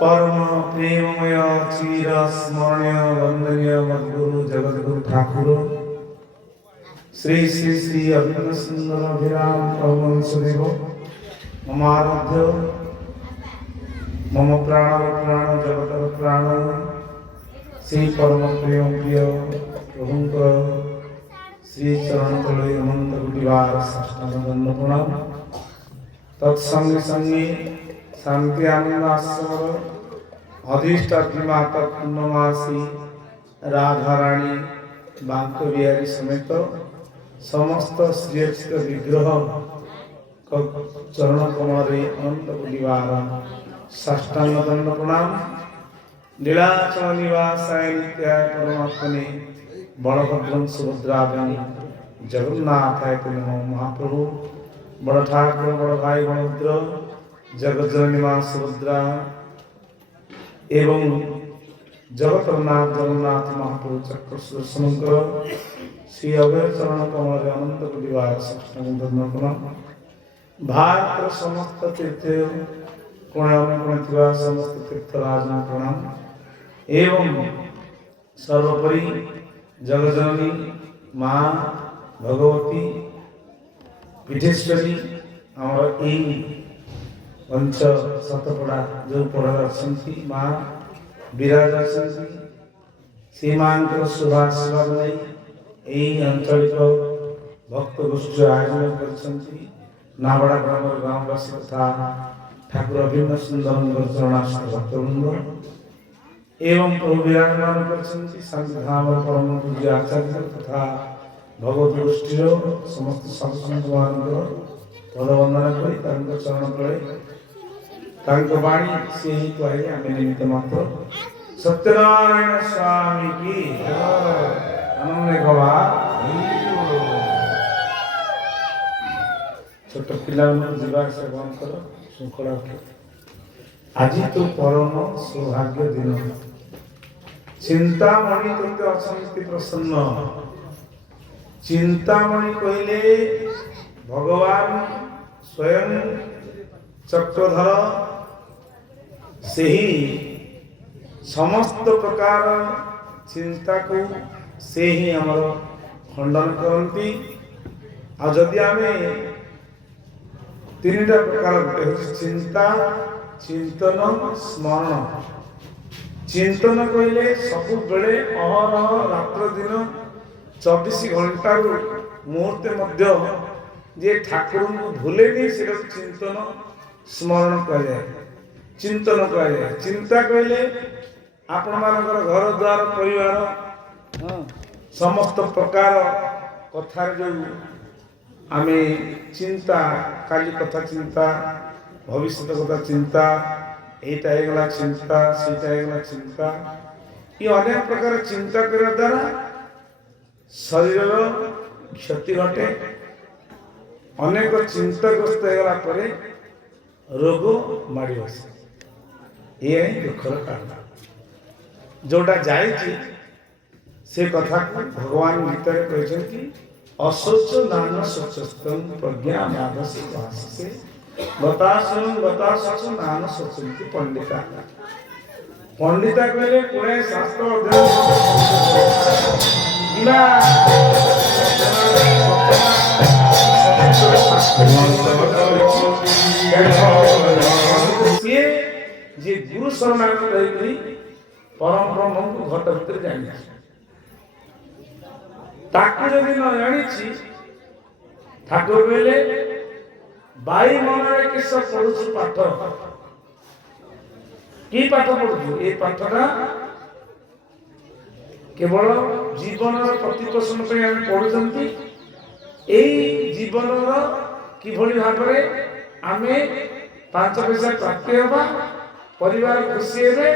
परम प्रेममय चिर स्मरणीय वंदनीय मद्गुरु जगद्गुरु ठाकुर श्री श्री श्री अभिनव सुंदर अभिराम प्रभुदेव मम आराध्य मम प्राण प्राण जगतर प्राण श्री परम प्रेम प्रिय प्रभुंकर श्री चरण तले अनंत कोटिवार साष्टांग प्रणाम तत्संगे संगे शांति आनंद आश्रम अधिष्ठात्री माता पूर्णमासी राधा रानी बांक बिहारी समेत समस्त श्रेष्ठ विग्रह चरण कमल अनंत कोटिवार साष्टांग दंड प्रणाम लीलाचल निवासाय नित्याय परमात्मने बलभद्रं सुभद्राभ्यां जगन्नाथाय नमो महाप्रभु बड़ ठाकुर बड़ भाई बलभद्र जगत जननी मां सुभद्रा एवं जगतनाथ जगन्नाथ महाप्रभु चक्र सुदर्शन कर श्री अभय चरण कमल अनंत कोटिवार साष्टांग दंड प्रणाम भारत समस्त तीर्थ कोण समस्त तीर्थराज प्रणाम एवं सर्वोपरि जगजननी माँ भगवती पीठेश्वरी आमर पंच सतपड़ा जो पड़ा माँ विराज सी माँ शुभाशीर्वाद नहीं अंचलिक भक्त गोष्ठी आयोजन कर नावड़ा ग्राम ग्रामवासी तथा ठाकुर अभिन्न सुंदर चरणाश्रय भक्तवृंद एवं प्रभु विराजमान करछन्ति संविधान परम पूज्य आचार्य तथा भगवत गोष्ठीर समस्त सत्संग मानकर पदवंदना करी तांको चरण तले तांको वाणी से ही कहले आमे निमित्त मात्र सत्यनारायण स्वामी की आनंद गवा छोट पिला जीवा से बंद कर श्रृंखला आज तो परम सौभाग्य दिन चिंतामणि तोते अछंती प्रसन्न चिंतामणि कहले भगवान स्वयं चक्रधर से ही समस्त प्रकार चिंता को से ही हमर खंडन करती आ जदि आमे तीनटा प्रकार चिंता चिंतन स्मरण चिंतन कहले सबु बेले अहरह रात्र दिन 24 घंटा मुहूर्ते मध्य जे ठाकुर को भूलेनी से चिंतन स्मरण कहे चिंतन कहे चिंता कहले आपण मानकर घर द्वार परिवार समस्त प्रकार कथा जो आमे चिंता काली कथा चिंता भविष्य कथा चिंता एटा हेगला चिंता सीटा हेगला चिंता ये अनेक प्रकार चिंता करने द्वारा शरीर क्षति घटे अनेक चिंताग्रस्त होगा परे रोग माड़ी बसे ये दुखर कारण जोटा जाइए से कथा को भगवान गीता कहते अशोच नान शोचस्तम प्रज्ञा माधसी भाषसे बताशोच नान शोचन्ति पंडिता पंडिता कहले पुणे शास्त्र अध्ययन जे गुरु शरणागत होई परम ब्रह्म को घट भीतर जानी ताकू जदि न जानी ठाकुर कहले बाई मन किस पढ़ुछु पाठ की पाठ पढ़ुछु ए पाठटा केवल जीवन प्रतिपोषण पे हम पढ़ुचंती एई जीवन किभली भाबरे आमे 5 पैसा प्राप्ति होबा परिवार खुशी हेबे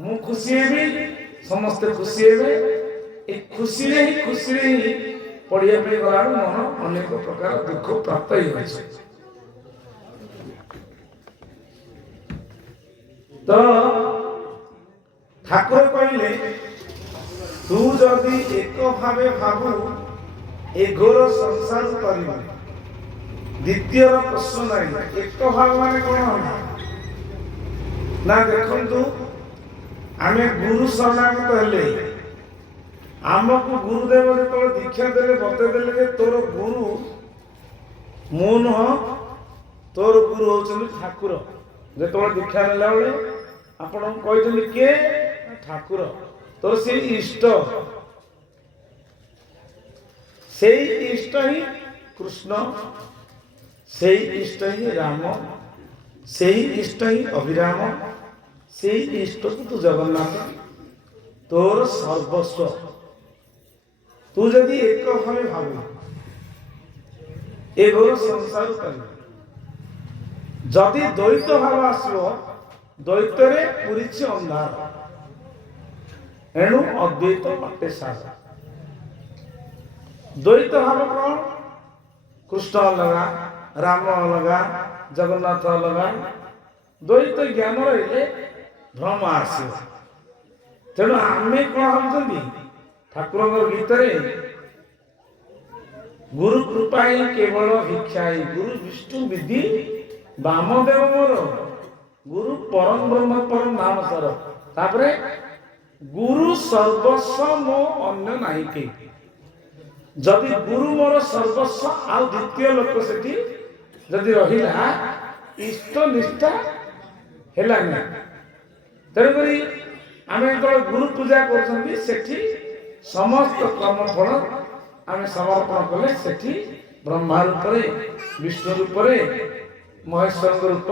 मु खुशी हेबी समस्त खुशी हेबे ए खुशी रे ही पढ़िया पे गला मन अनेक प्रकार दुख प्राप्त होई छै तो ठाकुर कहले तू जदि एक भावे भाबू ए घोर संसार करिबा द्वितीय प्रश्न नहीं एक भाव माने कोन ना देखंतु आमे गुरु शरणागत हेले आमको गुरुदेव जो दीक्षा देले बते देले तोर गुरु मु नुह तोर गुरु होचन ठाकुर जो दीक्षा नेला बेले आपण कहते किए ठाकुर तोर से इष्ट ही कृष्ण से इष्ट ही राम से इष्ट ही अभिराम से इष्ट तू जगन्नाथ तोर सर्वस्व तू जदि एक भावे भाव ए घोर संसार कर जदि द्वैत भाव आसो द्वैत रे पूरी अंधार एणु अद्वैत पटे सार द्वैत भाव कौन कृष्ण अलगा राम अलगा जगन्नाथ अलगा द्वैत ज्ञान रही भ्रम आस तेणु आमे कौन हम ठाकुर गीतरे गुरु कृपा ही केवल भिक्षा ही गुरु विष्णु विधि वामदेव मोर गुरु परम ब्रह्म परम नाम सर तापरे गुरु सर्वस्व मो अन्य नाही के जदि गुरु मोर सर्वस्व आ द्वितीय लोक सेठी जदि रहिला इष्ट निष्ठा हेला ना तेणुकरी आमे तो गुरु पूजा करछंती सेठी समस्त कर्म फल आमे समर्पण कले सेठी ब्रह्मा रूप विष्णु रूप महेश्वर रूप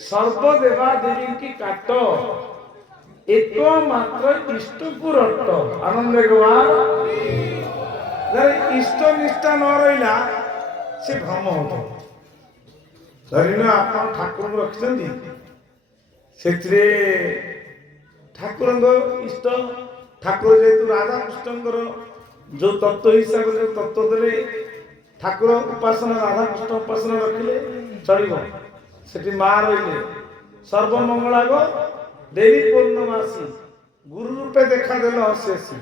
सर्वदेवा देवी की काट একমাত্র ইষ্টকু রট আনন্দে গোয়া যারা ইষ্ট নিষ্ঠা ন রহিলা সে ভ্রম হব ধরিন ଆପଣ ଠାକୁରଙ୍କୁ ରଖିଛନ୍ତି ସେଥିରେ ଠାକୁରଙ୍କ ଇଷ୍ଟ ଠାକୁର ଯେହେତୁ ରାଧାକୃଷ୍ଣଙ୍କର ଯୋଉ ତତ୍ତ୍ୱ ହିସାବରେ ଯୋଉ ତତ୍ତ୍ୱ ଦେଲେ ଠାକୁର ଉପାସନା ରାଧାକୃଷ୍ଣ ଉପାସନା ରଖିଲେ ଚଳିବ ସେଠି ମା ରହିଲେ ସର୍ବମଙ୍ଗଳାଗ ଦେବୀ ପୂର୍ଣ୍ଣମାସୀ ଗୁରୁ ରୂପେ ଦେଖାଦେଲେ ଅଶେଷୀ